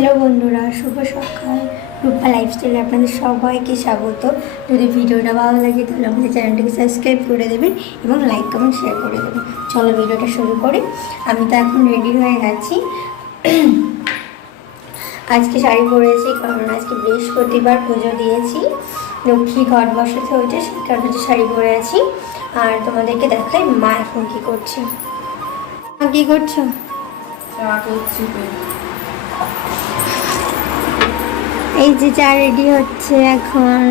Hello বন্ধুরা, শুভ সকাল। রূপা লাইফস্টাইলে আপনাদের সবাইকে স্বাগত। যদি ভিডিওটা ভালো লাগে, তাহলে আমাদের চ্যানেলটিকে সাবস্ক্রাইব করে দেবেন এবং লাইক, কমেন্ট শেয়ার করে দেবেন। চলো ভিডিওটা শুরু করি। আমি তো এখন রেডি হয়ে গেছি। আজকে শাড়ি পরেছি, কারণ আজকে বৃহস্পতিবার, পুজো দিয়েছি। লক্ষ্মী ঘট বসাতে হয়েছে সেই কারণে শাড়ি পরে আছি। আর তোমাদেরকে দেখাই মা এখন কী করছে। মা কী করছ। এই যে চা রেডি হচ্ছে এখন।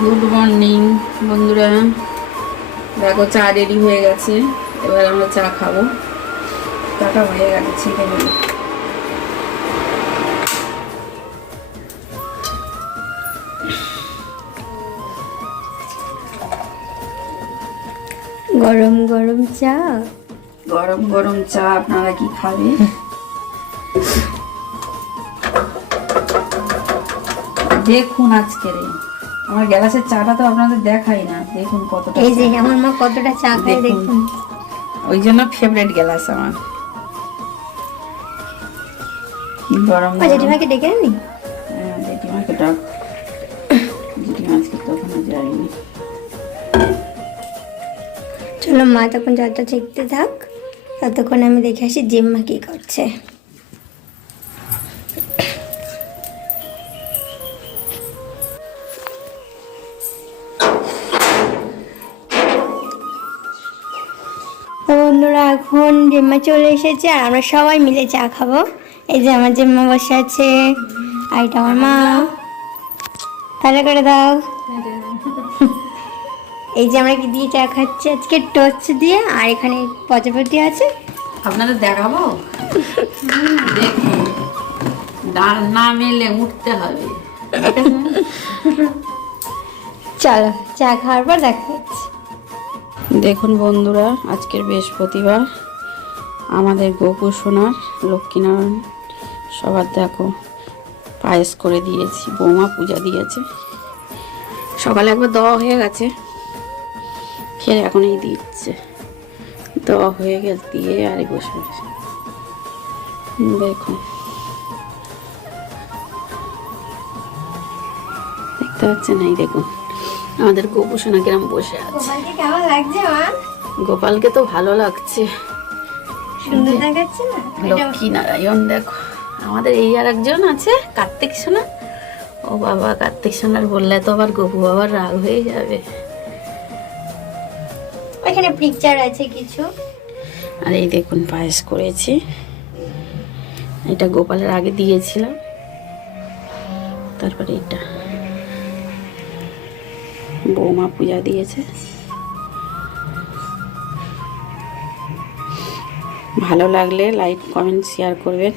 গুড মর্নিং বন্ধুরা। দেখো চা রেডি হয়ে গেছে। এবার আমরা চা খাব। চাটা হয়ে গেছে গরম গরম চা। গরম গরম চা আপনারা কি খাবে দেখুন আজকে আমার গ্যালাসের চাটা তো আপনাদের দেখাই না। দেখুন কতটা এই যে আমার মা কতটা চা খায় দেখুন। ওই জন্য ফেভারিট গ্যালাস আমার। গরম জেঠিমাকে ডেকে আনি হ্যাঁ, জেঠিমাকে ডাক জেঠিমা আজকে তখনও যায়নি। চলো মা তখন চাটা চেকতে থাক ততক্ষণ আমি দেখে আসি জিম্মা কি করছে। এখন জিম্মা চলে এসেছে আর আমরা সবাই মিলে চা খাব। এই যে আমার জিম্মা বসে আছে আর এটা আমার মা। তাহলে করে দাও। এই যে আমরা কি দিয়ে চা খাচ্ছি? আজকে টোস্ট দিয়ে আর এখানে পচাপতি আছে। আপনাদের দেখাবো? দেখুন মেলে উঠতে হবে। চলো চা খাওয়ার পর দেখা হচ্ছে দেখুন বন্ধুরা, আজকের বৃহস্পতিবার। আমাদের গোপু সোনার, লক্ষ্মীনারায়ণ, সবার দেখো, পায়েস করে দিয়েছি, বৌমা পূজা দিয়েছে। সকালে একবার দেওয়া হয়ে গেছে, ফের এখন এই দিচ্ছে। দেওয়া হয়ে গেছে দিয়ে আরে বসে। দেখুন। দেখতে পাচ্ছেন? এই দেখুন। আমাদের গোপু সোনা কিরম বসে আছে। গোপালকে কেমন লাগছে মা? গোপালকে তো ভালো লাগছে। সুন্দর দেখাচ্ছে না? লক্ষ্মী নারায়ণ দেখো। আমাদের এই আর একজন আছে কার্তিক সোনা। ও বাবা কার্তিক সোনার বললে তো আবার গপু বাবার রাগ হয়ে যাবে। ওইখানে পিকচার আছে কিছু? আর এই দেখুন পায়েস করেছি। এটা গোপালের আগে দিয়েছিলাম। তারপরে এটা বৌমা পূজা দিয়েছে। ভালো লাগলে লাইক কমেন্ট শেয়ার করবেন।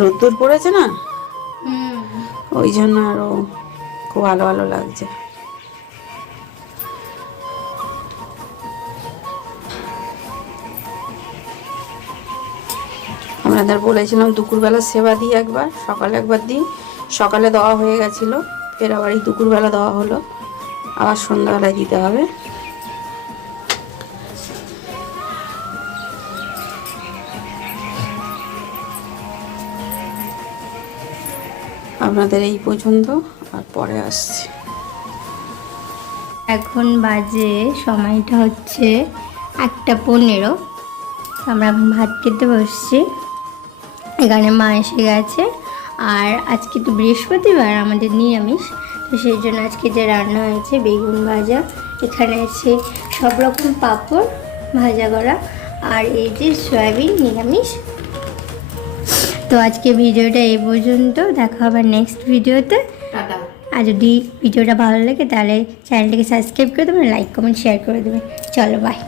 রোদ্দুর পড়েছে না? ওই জন্য আরও খুব ভালো ভালো লাগছে। আপনাদের বলেছিলাম, দুপুরবেলা সেবা দিই একবার, সকালে একবার দিই সকালে দেওয়া হয়ে গেছিল, ফের আবার এই দুপুরবেলা দেওয়া হলো। আবার সন্ধ্যাবেলায় দিতে হবে। আপনাদের এই পর্যন্ত, আর পরে আসছি। এখন বাজে, সময়টা হচ্ছে একটা পনেরো। আমরা ভাত খেতে বসছি। এখানে মা এসে গেছে। আর আজকে তো বৃহস্পতিবার আমাদের নিরামিষ। তো সেই জন্য আজকে যে রান্না হয়েছে বেগুন ভাজা এখানে আছে সব রকম পাঁপড় ভাজা করা আর এই যে সয়াবিন নিরামিষ। তো আজকে ভিডিওটা এই পর্যন্ত দেখা হবে নেক্সট ভিডিওতে। আর যদি ভিডিওটা ভালো লাগে তাহলে চ্যানেলটিকে সাবস্ক্রাইব করে দেবেন লাইক কমেন্ট শেয়ার করে দেবেন। চলো বাই